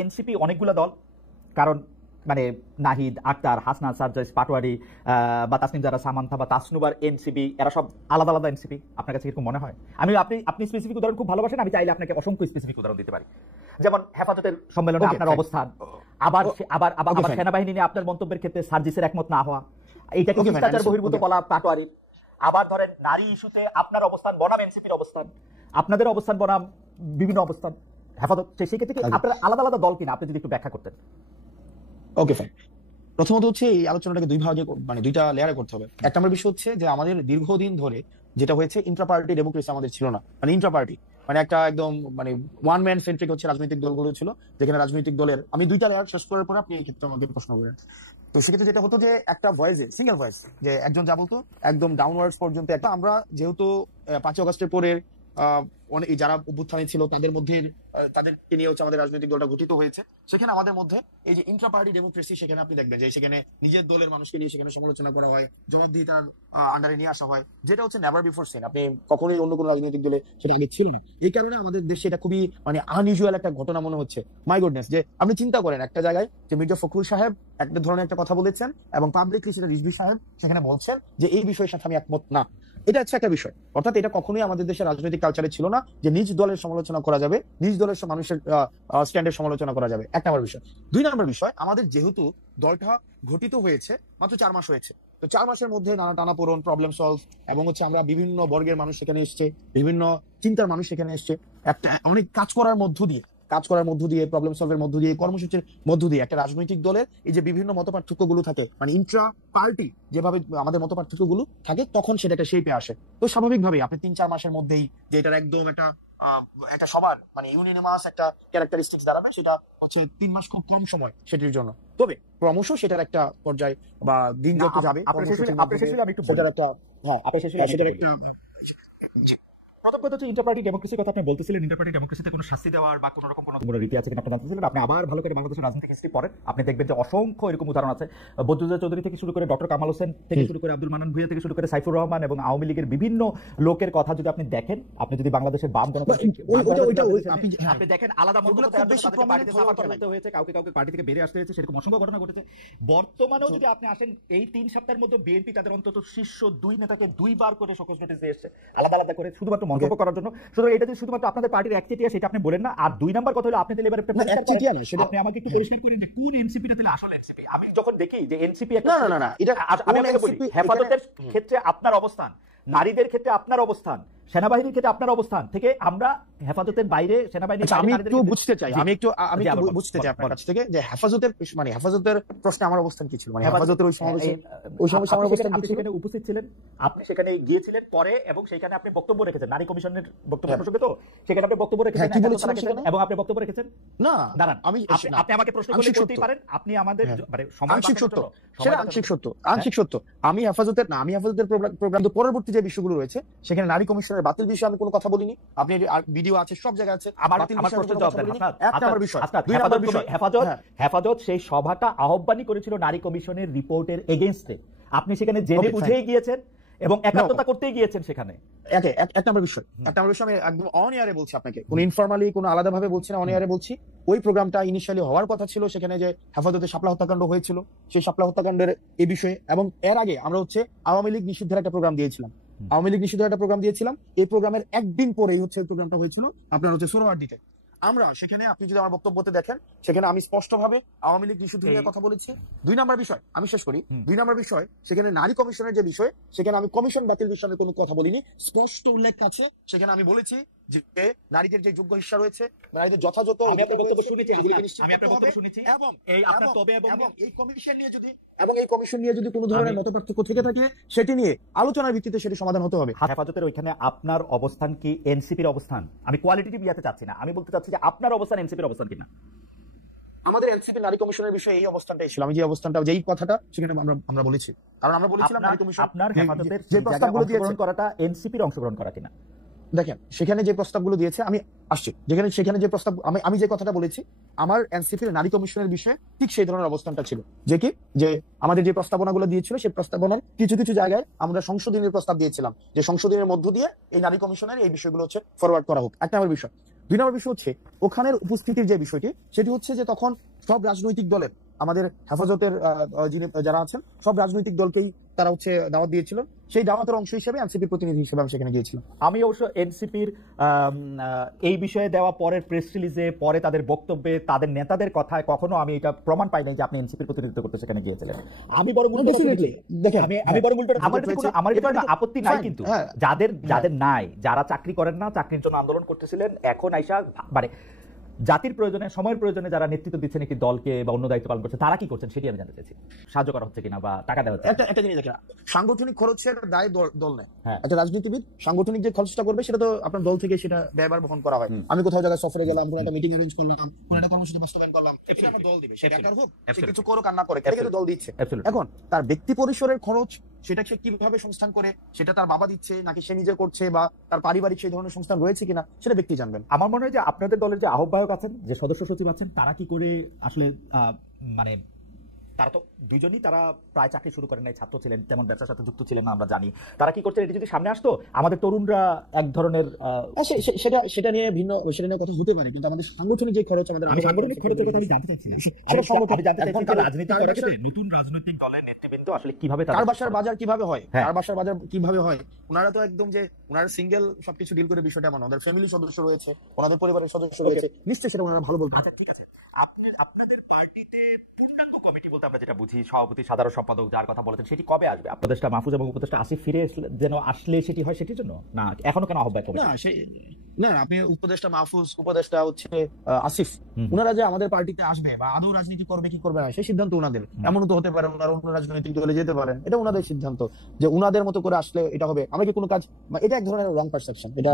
NCP অনেকগুলো দল, কারণ মানে নাহিদ, আক্তার, হাসনান, সার্জিস, পাটোয়ারি বা তাসনিম জারা, সামান্থা বা তাসনুবার এনসিপি, এরা সব আলাদা আলাদা এনসিপি। আপনার কাছে এরকম মনে হয়? আপনি স্পেসিফিক উদাহরণ খুব ভালোবাসেন, আমি চাইলে আপনাকে অসংখ্য স্পেসিফিক উদাহরণ দিতে পারি। যেমন হেফাজতের সম্মেলনে আপনার অবস্থান, আবার সেনাবাহিনী নিয়ে আপনার মন্তব্যের ক্ষেত্রে সার্জিসের একমত না হওয়া, এইটাকে শিষ্টাচার বহির্ভূত বলা পাটোয়ারির। আবার ধরেন নারী ইস্যুতে আপনার অবস্থান বনাম এনসিপির অবস্থান, আপনাদের অবস্থান বনাম বিভিন্ন অবস্থান হেফাজত, সেই ক্ষেত্রে আপনার আলাদা আলাদা দল কিনা আপনি যদি একটু ব্যাখ্যা করতেন। Okay fine. প্রথমত হচ্ছে এই আলোচনাটাকে দুই ভাগে মানে দুইটা লেয়ারে করতে হবে। এক নম্বর বিষয় হচ্ছে যে আমাদের দীর্ঘদিন ধরে যেটা হয়েছে ইন্ট্রা পার্টি ডেমোক্রেসি আমাদের ছিল না, মানে ইন্ট্রা পার্টি মানে একটা একদম মানে ওয়ান ম্যান সেন্ট্রিক হচ্ছে রাজনৈতিক দলগুলো ছিল, যেখানে রাজনৈতিক দলের আমি দুইটা লেয়ার শেষ করার পরে আপনি এই ক্ষেত্রে আমাকে প্রশ্ন করেন। তো সেক্ষেত্রে যেটা হতো যে একটা ভয়েসে সিঙ্গেল ভয়েস, যে একজন যা বলতো একদম ডাউনওয়ার্ডস পর্যন্ত একটা। আমরা যেহেতু 5 আগস্টের পরের অনেক যারা অভ্যুত্থানে ছিল তাদের মধ্যে তাদেরকে নিয়ে হচ্ছে আমাদের রাজনৈতিক দলটা গঠিত হয়েছে, সেখানে আমাদের মধ্যে এই যে ইন্ট্রা পার্টি ডেমোক্রেসি, সেখানে আপনি দেখবেন যে সেখানে নিজের দলের মানুষকে নিয়ে সেখানে সমালোচনা করা হয়, জবাবদিহিতার আন্ডারে নিয়ে আসা হয়, যেটা হচ্ছে নেভার বিফোর সিন। আপনি কখনোই অন্য কোনো রাজনৈতিক দলে সেটা আগে ছিল না। এই কারণে আমাদের দেশে এটা খুবই মানে আনইউজুয়াল একটা ঘটনা মনে হচ্ছে। মাই গুডনেস, যে আপনি চিন্তা করেন একটা জায়গায় যে মির্জা ফখরুল সাহেব একটা ধরনের একটা কথা বলেছেন এবং পাবলিকলি সেটা রিজভী সাহেব সেখানে বলছেন যে এই বিষয়ের সাথে আমি একমত না। এটা হচ্ছে একটা বিষয়। অর্থাৎ এটা কখনোই আমাদের দেশের রাজনৈতিক কালচারে ছিল না যে নিজ দলের সমালোচনা করা যাবে, নিজ দলের মানুষের স্ট্যান্ডের সমালোচনা করা যাবে। এক নম্বর বিষয়। দুই নম্বর বিষয়, আমাদের যেহেতু দলটা গঠিত হয়েছে মাত্র 4 মাস হয়েছে, তো 4 মাসের মধ্যে নানা টানাপোড়েন, প্রবলেম সলভ, এবং হচ্ছে আমরা বিভিন্ন বর্গের মানুষ সেখানে এসছে, বিভিন্ন চিন্তার মানুষ সেখানে এসছে, একটা অনেক কাজ করার মধ্য দিয়ে প্রবলেম সলভের মধ্য দিয়ে, কর্মসূচির মধ্য দিয়ে একটা রাজনৈতিক দলের এই যে বিভিন্ন মতপার্থক্য গুলো থাকে, মানে ইন্ট্রা পার্টি যেভাবে আমাদের মতপার্থক্য গুলো থাকে, তখন সেটা একটা শেপে আসে। তো স্বাভাবিকভাবেই আপনি 3-4 মাসের মধ্যেই যে এটার একদম একটা সবার মানে ইউনিনিমাস একটা ক্যারেক্টারিস্টিক্স দাঁড়াবে, সেটা হচ্ছে 3 মাস খুব কম সময় সেটির জন্য। তবে ক্রমশ সেটার একটা পর্যায় বা দিন যত যাবে সেটার একটা প্রথম কথা হচ্ছে ইন্টারপার্টি ডেমোক্রেসির কথা আপনি বলতেছিলেন। ইন্টারপার্টি ডেমোক্রেসিতে কোনো শাস্তি দেওয়ার বা কোনো রকম কোনো রীতি আছে কিনা আপনি জানতেছিলেন। আপনি আবার ভালো করে বাংলাদেশের রাজনৈতিক হিস্ট্রি পড়েন, আপনি দেখবেন যে অসংখ্য এরকম উদাহরণ আছে। বদরুদ্দোজা চৌধুরী থেকে শুরু করে ডক্টর কামাল হোসেন থেকে শুরু করে আব্দুল মান্নান ভূঁইয়া থেকে শুরু করে সাইফুর রহমান এবং আওয়ামী লীগের বিভিন্ন লোকের কথা যদি আপনি দেখেন, আপনি যদি বাংলাদেশের বাম আপনি দেখেন আলাদা হয়েছে, কাউকে পার্টি থেকে বেরিয়ে আসতে হয়েছে, সেরকম অসংখ্য ঘটনা ঘটেছে। বর্তমানেও যদি আপনি আসেন, এই 3 সপ্তাহের মধ্যে বিএনপি তাদের অন্তত শীর্ষ 2 নেতাকে 2 বার করে শোকজ নোটিস দিয়ে এসেছে, আলাদা আলাদা করে, শুধুমাত্র মন্তব্য করার জন্য। সুতরাং এটা যদি শুধুমাত্র আপনাদের পার্টির একচেটিয়া, সেটা আপনি বলেন না। আর 2 নাম্বার কথা হলো, আপনি তাহলে এবার আপনি আমাকে একটু পরিষ্কার করেন যে কোন এনসিপি টা তাহলে আসল এনসিপি। আমি যখন দেখি যে এনসিপি না, এটা আমি আপনাকে বলি, হেফাজতের ক্ষেত্রে আপনার অবস্থান, নারীদের ক্ষেত্রে আপনার অবস্থান, সেনাবাহিনীর ক্ষেত্রে আপনার অবস্থান থেকে আমরা হেফাজতের বাইরে সেনাবাহিনী। আমি একটু বুঝতে চাই আপনার কাছ থেকে যে হেফাজতের প্রশ্নে আমার অবস্থান কি ছিল, মানে হেফাজতের ওই সমস্যা আমার অবস্থান কি ছিল। সেখানে উপস্থিত ছিলেন, আপনি সেখানে গিয়েছিলেন পরে, এবং সেখানে আপনি বক্তব্য রেখেছেন নারী কমিশনের বক্তব্য প্রসঙ্গে। তো সেখানে আপনি বক্তব্য রেখেছেন এবং আপনি বক্তব্য রেখেছেন না দাঁড়ান, আপনি আমাকে প্রশ্ন করতেই পারেন, আপনি আমাদের মানে আংশিক সত্য, সেটা আংশিক সত্য। আমি হেফাজতের প্রোগ্রাম পরবর্তী যে বিষয়গুলো রয়েছে সেখানে নারী কমিশনের বাতিল বিষয়ে আমি কোনো কথা বলিনি। আপনি ভিডিও আছে, সব জায়গায় আছে। হেফাজত সেই সভাটা আহ্বানই করেছিল নারী কমিশনের রিপোর্টের এগেইনস্টে। আপনি সেখানে জেনে বুঝেই গিয়েছেন এবং একাত্মতা করতেই গিয়েছেন সেখানে। এক নম্বর বিষয় আমি একদম অন এয়ারে বলছি আপনাকে, কোনো ইনফরমালি কোনো আলাদা ভাবে বলছি না, অন এয়ারে বলছি। ওই প্রোগ্রামটা ইনিশিয়ালি হওয়ার কথা ছিল, সেখানে যে হেফাজতে শাপলা হত্যাকাণ্ড হয়েছিল, সেই শাপলা হত্যাকাণ্ডের এই বিষয়ে, এবং এর আগে আমরা হচ্ছে আওয়ামী লীগ নিষিদ্ধের একটা প্রোগ্রাম দিয়েছিলাম। এই প্রোগ্রামের একদিন পরেই হচ্ছে প্রোগ্রামটা হয়েছিল আপনার হচ্ছে সোহরাওয়ার্দীতে। আমরা সেখানে, আপনি যদি আমার বক্তব্যতে দেখেন, সেখানে আমি স্পষ্টভাবে আওয়ামী লীগ নিষিদ্ধ নিয়ে কথা বলেছি। 2 নম্বর বিষয় আমি শেষ করি। 2 নম্বর বিষয়, সেখানে নারী কমিশনের যে বিষয়, সেখানে আমি কমিশন বাতিল বিষয়ে কোনো কথা বলিনি। স্পষ্ট উল্লেখ আছে, সেখানে আমি বলেছি যে নারীদের যে যোগ্য হিস্সা রয়েছে, নারীদের যথাযথ এবং এই কমিশন নিয়ে যদি কোনো ধরনের মতপার্থক্য থেকে থাকে, সেটি নিয়ে আলোচনার ভিত্তিতে সেটি সমাধান হতে হবে। হেফাজতের ওইখানে আপনার অবস্থান কি এনসিপির অবস্থান? আমি কোয়ালিটেটিভ ইয়াতে চাচ্ছি না, আমি বলতে চাচ্ছি যে আপনার অবস্থান এনসিপির অবস্থান কিনা। আমাদের এনসিপি নারী কমিশনের বিষয়ে এই অবস্থানটাই ছিল। আমি যে অবস্থানটা, যেই কথাটা সেখানে আমরা বলেছি, কারণ আমরা বলেছিলাম নারী কমিশন আপনার হেফাজতের যে প্রস্তাবগুলো দিয়েছে করাটা এনসিপির অংশগ্রহণ করা কিনা। দেখেন সেখানে যে প্রস্তাবগুলো দিয়েছে, আমি আসছি সেখানে যে প্রস্তাব, আমি যে কথাটা বলেছি, আমার এনসিপির নারী কমিশনের বিষয়ে ঠিক সেই ধরনের অবস্থানটা ছিল, যে আমাদের যে প্রস্তাবনাগুলো দিয়েছিল, সেই প্রস্তাবনার কিছু কিছু জায়গায় আমরা সংশোধনের প্রস্তাব দিয়েছিলাম, যে সংশোধনের মধ্য দিয়ে এই নারী কমিশনের এই বিষয়গুলো হচ্ছে ফরওয়ার্ড করা হোক। একটা আমার বিষয়। 2 নম্বর বিষয় হচ্ছে ওখানের উপস্থিতির যে বিষয়টি সেটি হচ্ছে যে তখন সব রাজনৈতিক দলের আমাদের হেফাজতের যারা আছেন সব রাজনৈতিক দলকেই তারা হচ্ছে দাওয়াত দিয়েছিল। সেই দাওয়াতের অংশ হিসেবে এনসিপির প্রতিনিধি হিসেবে আমি সেখানে গিয়েছিলাম। আমি অবশ্য এনসিপির এই বিষয়ে দেওয়া পরের প্রেস রিলিজে, পরে তাদের বক্তব্যে, তাদের নেতাদের কথায় কখনো আমি এটা প্রমাণ পাই নাই যে আপনি এনসিপির প্রতিনিধিত্ব করতে সেখানে গিয়েছিলেন। আমি বরং দেখেন, আমি বরং উল্টো আমার এটা কোনো আপত্তি নাই, কিন্তু যাদের নাই, যারা চাকরি করেন না, চাকরির জন্য আন্দোলন করতেছিলেন, এখন আইসা মানে জাতির প্রয়োজনে, সময়ের প্রয়োজনে যারা নেতৃত্ব দিচ্ছেন একটি দলকে বা অন্য দায়িত্ব পালন করছে, তারা কি করছেন সেটি আমি জানতে চাইছি। সাহায্য করা হচ্ছে কিনা বা টাকা দেওয়া হচ্ছে। একটা জিনিস দেখেন, সাংগঠনিক খরচের দায় দল নেয়। একটা রাজনীতিবিদ সাংগঠনিক যে খরচটা করবে সেটা তো আপনার দল থেকে সেটা ব্যয়ভার বহন করা হয়। আমি কোথাও জায়গায় সফরে গেলাম, কোনো একটা মিটিং অ্যারেঞ্জ করলাম, কোনো একটা কর্মসূচি বাস্তবায়ন করলাম, এটা আমার দল দিবে। সেটা একার হোক, সে কিছু করুক আর না করে, এটা কিন্তু দল দিচ্ছে। এখন তার ব্যক্তি পরিসরের খরচ সেটা সে কিভাবে সংস্থান করে, সেটা তার বাবা দিচ্ছে নাকি সে নিজে করছে, বা তার পারিবারিক সেই ধরনের সংস্থান রয়েছে কিনা, সেটা ব্যক্তি জানবেন। আমার মনে হয় যে আপনাদের দলের যে আহ্বায়ক আছেন, যে সদস্য সচিব আছেন, তারা কি করে আসলে মানে তারা তো দুজনই তারা প্রায় চাকরি শুরু করেন নাই, ছাত্র ছিলেন, তেমন ব্যবসার সাথে যুক্ত ছিলেন না, আমরা জানি। তারা কি করছেন, এটি যদি সামনে আসতো আমাদের তরুণরা এক ধরনের সেটা নিয়ে ভিন্ন, সেটা নিয়ে কথা হতে পারে, কিন্তু আমাদের সাংগঠনিক যে খরচ, আমাদের সাংগঠনিক খরচের কথা আমি জানতে চাচ্ছি। রাজনীতি নতুন রাজনৈতিক দলের নেতৃবৃন্দ আসলে কিভাবে কার বাসার বাজার কিভাবে হয়, কার বাসার বাজার কিভাবে হয়, ওনারা তো একদম যে ওনারা সিঙ্গেল সবকিছু ডিল করে বিষয়টা এমন, ওদের ফ্যামিলি সদস্য রয়েছে, ওনাদের পরিবারের সদস্য রয়েছে, নিশ্চয়ই সেটা ওনারা ভালো বলতে। আচ্ছা, ঠিক আছে। আপনাদের পার্টিতে পূর্ণাঙ্গ কমিটি বলতে আমরা যেটা বুঝি, সভাপতি, সাধারণ সম্পাদক, যার কথা বলেছেন, সেটি কবে আসবে? উপদেষ্টা মাহফুজ এবং উপদেষ্টা আসিফ ফিরে যেন আসলে সেটি হয়, সেটির জন্য না এখনো কেন আহ্বায়ক কমিটি? না, আপনি উপদেষ্টা মাহফুজ, উপদেষ্টা হচ্ছে আসিফ, ওনারা যে আমাদের পার্টিতে আসবে বা আদৌ রাজনীতি করবে কি করবে না, সেই সিদ্ধান্ত ওনাদের। এমনও তো হতে পারে ওনারা অন্য রাজনৈতিক দলে যেতে পারেন, এটা ওনাদের সিদ্ধান্ত যে ওনাদের মতো করে আসলে এটা হবে। আমরা কি কোনো কাজ, এটা এক ধরনের রং পারসেপশন, এটা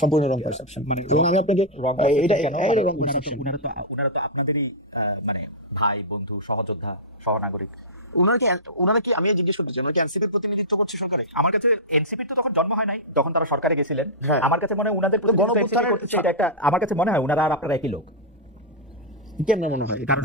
সম্পূর্ণ রং পারসেপশন। মানে আমি আপনাকে ওনারা তো আপনাদেরই মানে ভাই, বন্ধু, সহযোদ্ধা, সহনাগরিক। ওনারা কি, আমি জিজ্ঞেস করতে চাই, ওনারা কি এনসিপির প্রতিনিধিত্ব করছে সরকারে? আমার কাছে এনসিপির তো তখন জন্ম হয় নাই, তখন তারা সরকারে গেছিলেন। আমার কাছে মনে হয় ওনাদের এটা একটা, আমার কাছে মনে হয় ওনারা আর আপনারা একই লোক। কেমন মনে হয়? কারণ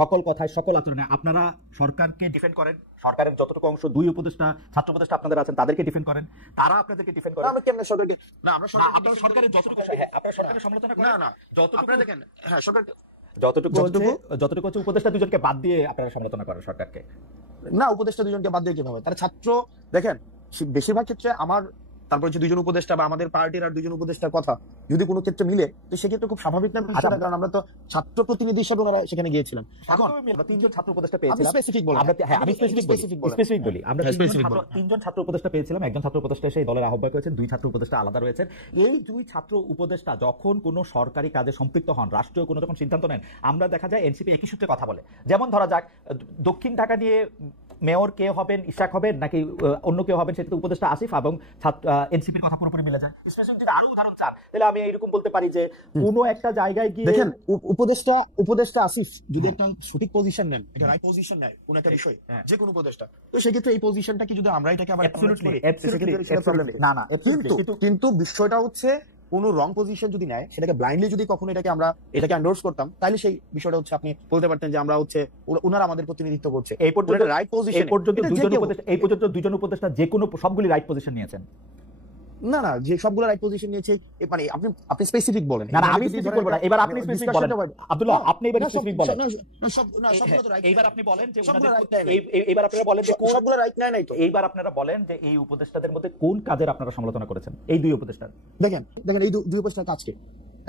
সকল কথায় সকল আচরণে আপনারা সরকারকে ডিফেন্ড করেন, সরকারের যতটুকু অংশ, দুই উপদেষ্টা, ছাত্র উপদেষ্টা আপনাদের আছেন, তাদেরকে ডিফেন্ড করেন, তারা আপনাদেরকে ডিফেন্ড করেন। আমরা কেমন সরকারকে, না আমরা আপনারা সরকারের যতটুকু, আপনারা সরকারের সমালোচনা করেন না, যতটুকু দেখেন, হ্যাঁ সরকার যতটুকু হচ্ছে উপদেষ্টা দুজনকে বাদ দিয়ে আপনারা সমালোচনা করেন সরকারকে। না, উপদেষ্টা দুজনকে বাদ দিয়ে কিভাবে? তারা ছাত্র, দেখেন বেশিরভাগ ক্ষেত্রে আমার, তারপর হচ্ছে দুজন উপদেষ্টা বা আমাদের পার্টির আর দুজন উপদেষ্টার কথা যদি কোনো ক্ষেত্রে মিলে, তো সেক্ষেত্রে খুব স্বাভাবিক না বিষয়টা, কারণ আমরা তো ছাত্র প্রতিনিধি হিসেবে ওনারা সেখানে গিয়েছিলেন। এখন আমরা তিনজন ছাত্র উপদেষ্টা পেয়েছিলাম, আমি স্পেসিফিক বলি, আমরা তিনজন ছাত্র উপদেষ্টা পেয়েছিলাম। একজন ছাত্র উপদেষ্টা সেই দলের আহ্বায়ক হয়েছেন, দুই ছাত্র উপদেষ্টা আলাদা রয়েছেন। এই দুই ছাত্র উপদেষ্টা যখন কোনো সরকারি কাজে সম্পৃক্ত হন, রাষ্ট্রীয় কোনো যখন সিদ্ধান্ত নেন, আমরা দেখা যায় এনসিপি একই সূত্রে কথা বলে। যেমন ধরা যাক, দক্ষিণ ঢাকা নিয়ে মেয়র কে হবেন, ইশাক হবেন নাকি অন্য কেউ হবেন, সেটা উপদেষ্টা আসিফ এবং এনসিপির কথা পুরোপুরি মিলে যায়। স্পেসিফিক আরো উদাহরণ চান তাহলে আমি এইরকম বলতে পারি যে কোনো একটা জায়গায় গিয়ে, দেখেন উপদেষ্টা আসিফ যদি একটা সঠিক পজিশন নেন, এটা রাইট পজিশন নেয় কোন একটা বিষয়, যে কোনো উপদেষ্টা, তো সেক্ষেত্রে এই পজিশনটা কি যদি আমরা এটাকে আবার না, কিন্তু বিষয়টা হচ্ছে কোন রং পজিশন যদি নেয়, সেটাকে ব্লাইন্ডলি যদি কখনো এটাকে এন্ডোর্স করতাম, তাহলে সেই বিষয়টা হচ্ছে আপনি বলতে পারতেন যে আমরা হচ্ছে ওনারা আমাদের প্রতিনিধিত্ব করছে। এই পর্যন্ত রাইট পজিশন, এই পর্যন্ত দুজন উপদেষ্টা যে কোনো সবগুলি রাইট পজিশন নিয়েছেন। না, যে সবগুলো রাইট পজিশন নিয়েছে, মানে আপনি স্পেসিফিক বলেন। না, আমি স্পেসিফিক বলবো না, এবার আপনি স্পেসিফিক বলেন। আব্দুল্লাহ, আপনি এবার স্পেসিফিক বলেন। সবগুলো তো রাইট। এইবার আপনি বলেন যে এইবার আপনারা বলেন যে সবগুলো রাইট নাই তো। এইবার আপনারা বলেন যে এই উপদেষ্টাদের মধ্যে কোন কাজের আপনারা সমালোচনা করেছেন, এই দুই উপদেষ্টার? দেখেন এই দুই উপদেষ্টার কাজকে,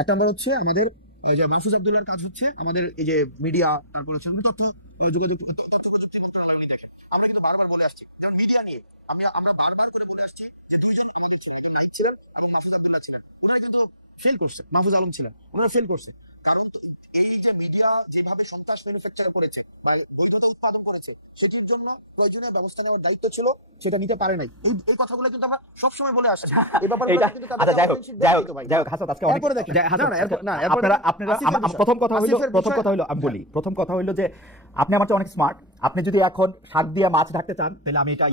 একটা আমরা হচ্ছে আমাদের এই যে মাহফুজ আব্দুল্লাহর কাজ হচ্ছে আমাদের এই যে মিডিয়া, তারপর হচ্ছে তথ্য যোগাযোগ প্রযুক্তি মন্ত্রণালয় দেখেন, আমরা কিন্তু বারবার বলে আসছি, যেমন মিডিয়া নিয়ে আমরা বারবার করে বলে আসছি যে দুইজন ছিলেন এবং মাহফুজ আব্দুল্লাহ ছিলেন, ওনারা কিন্তু ফেল করছে, মাহফুজ আলম ছিলেন, ওনারা ফেল করছে। কারণ এই যে মিডিয়া যেভাবে সন্ত্রাস ম্যানুফ্যাকচার করেছে বা বৈধতা উৎপাদন করেছে, সেটির জন্য প্রয়োজনীয় ব্যবস্থা নেওয়ার দায়িত্ব ছিল, সেটা নিতে পারে নাই। এই কথাগুলো কিন্তু আমরা সবসময় বলে আসছি। এই ব্যাপারে কিন্তু যাই হোক হাসান, আজকে এরপরে দেখেন, প্রথম কথা হলো আমি বলি, প্রথম কথা হলো যে আপনি আমার চেয়ে অনেক স্মার্ট। আপনি যদি এখন শাক দিয়ে মাছ ঢাকতে চান, তাহলে আমি এটা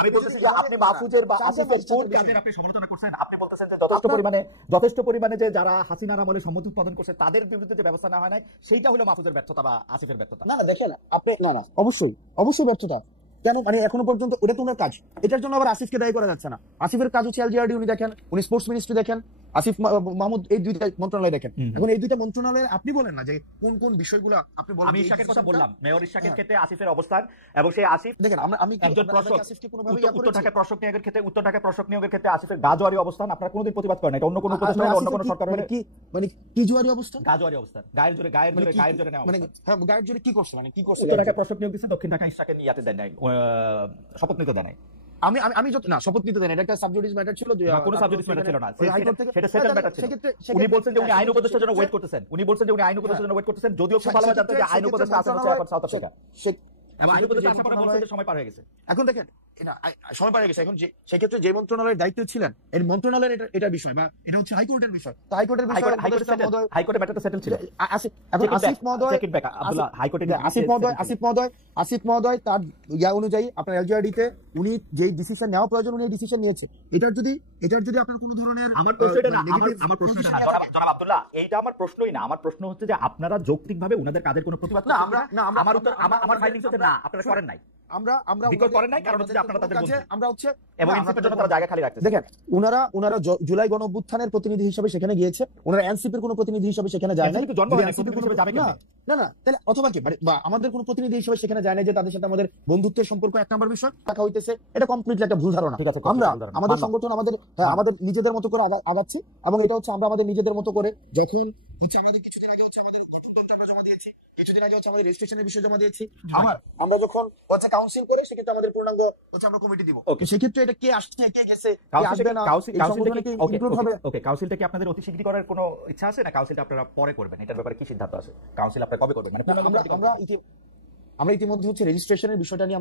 আমি বলতেছি যে আপনি মাহফুজের বা আসিফের কোন কাজের আপনি সমালোচনা করছেন? আপনি বলতেছেন যে যথেষ্ট পরিমাণে যে যারা হাসিনার আমলে সম্মতি উৎপাদন করছে তাদের বিরুদ্ধে যে ব্যবস্থা নেওয়া হয় নাই, সেইটা হলো মাহফুজের ব্যর্থতা বা আসিফের ব্যর্থতা। না, দেখেন আপনি, না অবশ্যই ব্যর্থতা। কেন, মানে এখনো পর্যন্ত ওটা তো ওনার কাজ, এটার জন্য আবার আসিফকে দায়ী করা যাচ্ছে না। আসিফের কাজ হচ্ছে এলজিআরডি উনি দেখেন, উনি স্পোর্টস মিনিস্ট্রি দেখেন, আসিফ মাহমুদ, এই দুইটা মন্ত্রণালয় দেখেন। এখন এই দুইটা মন্ত্রণালয়ে আপনি বলেন না যে কোন কোন বিষয়গুলো আপনি বলেন। আমি যে এই ইশাকের কথা decision-টা- বললাম, মেয়র ইশাকের হ্যাঁ। ক্ষেত্রে আসিফের অবস্থান, এবং সেই আসিফ দেখেন আমি কি একজন আমরা প্রশাসক, কি আসিফকে কোনোভাবে উত্তর ঢাকায় প্রশাসক নিয়োগের ক্ষেত্রে, উত্তর ঢাকায় প্রশাসক নিয়োগের ক্ষেত্রে আসিফের গাজোয়ারি অবস্থান আপনারা কোনোদিন প্রতিবাদ করেন না। এটা অন্য কোনো উপদেষ্টা হলে, অন্য কোনো সরকার হলে মানে কি জুয়ারি অবস্থা, গাজোয়ারি অবস্থান, গায়ের জোরে নেওয়া মানে অবস্থান। হ্যাঁ, গায়ের জোরে কি করছে, মানে কি করছে? উত্তর ঢাকায় প্রশাসক নিয়োগ দিচ্ছে, দক্ষিণ ঢাকায় ইশাকের ইয়াতে দেন নাই, শপথ নিতে দেন নাই। আমি আমি আমি যত না শপথ নিতে দেন, এটা একটা সাবজুডিস ম্যাটার ছিল যে কোনো সাবজেক্ট ম্যাটার ছিল না, হাইকোর্ট থেকে সেটা সেটেল ম্যাটার ছিল। উনি বলছেন যে উনি আইন উপদেষ্টার জন্য ওয়েট করতেছেন, যদিও খুব ভালো জানতেন যে আইন উপদেষ্টা আছেন হচ্ছে এখন সাউথ আফ্রিকা, এবং আইন উপদেষ্টা আসার পরে বলছেন যে সময় পার হয়ে গেছে। এখন দেখেন সময় পার হয়ে গেছে। এখন সেক্ষেত্রে যে মন্ত্রণালয়ের দায়িত্ব ছিলেন, এই মন্ত্রণালয়ের এটা বিষয়, বা এটা হচ্ছে হাইকোর্টের বিষয়। তো হাইকোর্টের বিষয় হাইকোর্টে ম্যাটারটা সেটেল ছিল। এখন আসিফ মহোদয়, আসিফ মহোদয় তার ইয়া অনুযায়ী আপনার এলজিআরডি তে উনি যেই ডিসিশন নেওয়া প্রয়োজন উনি ডিসিশন নিয়েছে। এটার যদি আপনার কোনো ধরনের আমার প্রশ্ন এটা না, আমার প্রশ্ন এটা না জনাব আব্দুল্লাহ, এইটা আমার প্রশ্নই না। আমার প্রশ্ন হচ্ছে যে আপনারা যৌক্তিকভাবে উনাদের কাজের কোনো প্রতিবাদ না, আমার ফাইন্ডিংস হচ্ছে না, আপনারা করেন নাই, আমরা বিকল্প করেন নাই, কারণ হচ্ছে যে আপনারা তাদের বন্ধু, আমরা হচ্ছে এবং এনসিপির জন্য তারা জায়গা খালি রাখতেছে। দেখেন উনারা জুলাই গণ অভ্যুত্থানের প্রতিনিধি হিসেবে সেখানে গিয়েছে, ওনারা এনসিপির কোনো প্রতিনিধি হিসেবে সেখানে যায় না। এনসিপি তো জন্ম হয় না, প্রতিনিধি হিসেবে যাবে কেন? না তাহলে অথবা কি বা আমাদের কোনো প্রতিনিধি হিসেবে সেখানে যায় না, যে তাদের সাথে আমাদের বন্ধুত্বের সম্পর্ক এক নম্বর বিষয় রাখা হইতেছে, এটা কমপ্লিটলি একটা ভুল ধারণা। ঠিক আছে, আমরা ভুল ধারণা। আমাদের সংগঠন আমাদের নিজেদের মতো করে আগাচ্ছি, এবং এটা হচ্ছে আমরা আমাদের নিজেদের মতো করে, যখন হচ্ছে আমাদের কিছুদিন আগে হচ্ছে আমাদের টাকা জমা দিয়েছি, কিছুদিন আগে হচ্ছে আমাদের রেজিস্ট্রেশনের বিষয় জমা দিয়েছি, আমরা যখন হচ্ছে কাউন্সিল করে সেক্ষেত্রে আমাদের পূর্ণাঙ্গ হচ্ছে আমরা কমিটি দিব। ওকে, সেক্ষেত্রে এটা কে আসছে কে গেছে কে আসবে না, এই সংগঠনে কে ইনক্লুড হবে। ওকে, কাউন্সিলটা কি আপনাদের অতি শীঘ্রই করার কোনো ইচ্ছা আছে, না কাউন্সিলটা আপনারা পরে করবেন? এটার ব্যাপারে কি সিদ্ধান্ত আছে? কাউন্সিল আপনারা কবে করবেন? মানে আমরা ইতিমধ্যে হচ্ছে রেজিস্ট্রেশনের বিষয়টা নিয়ে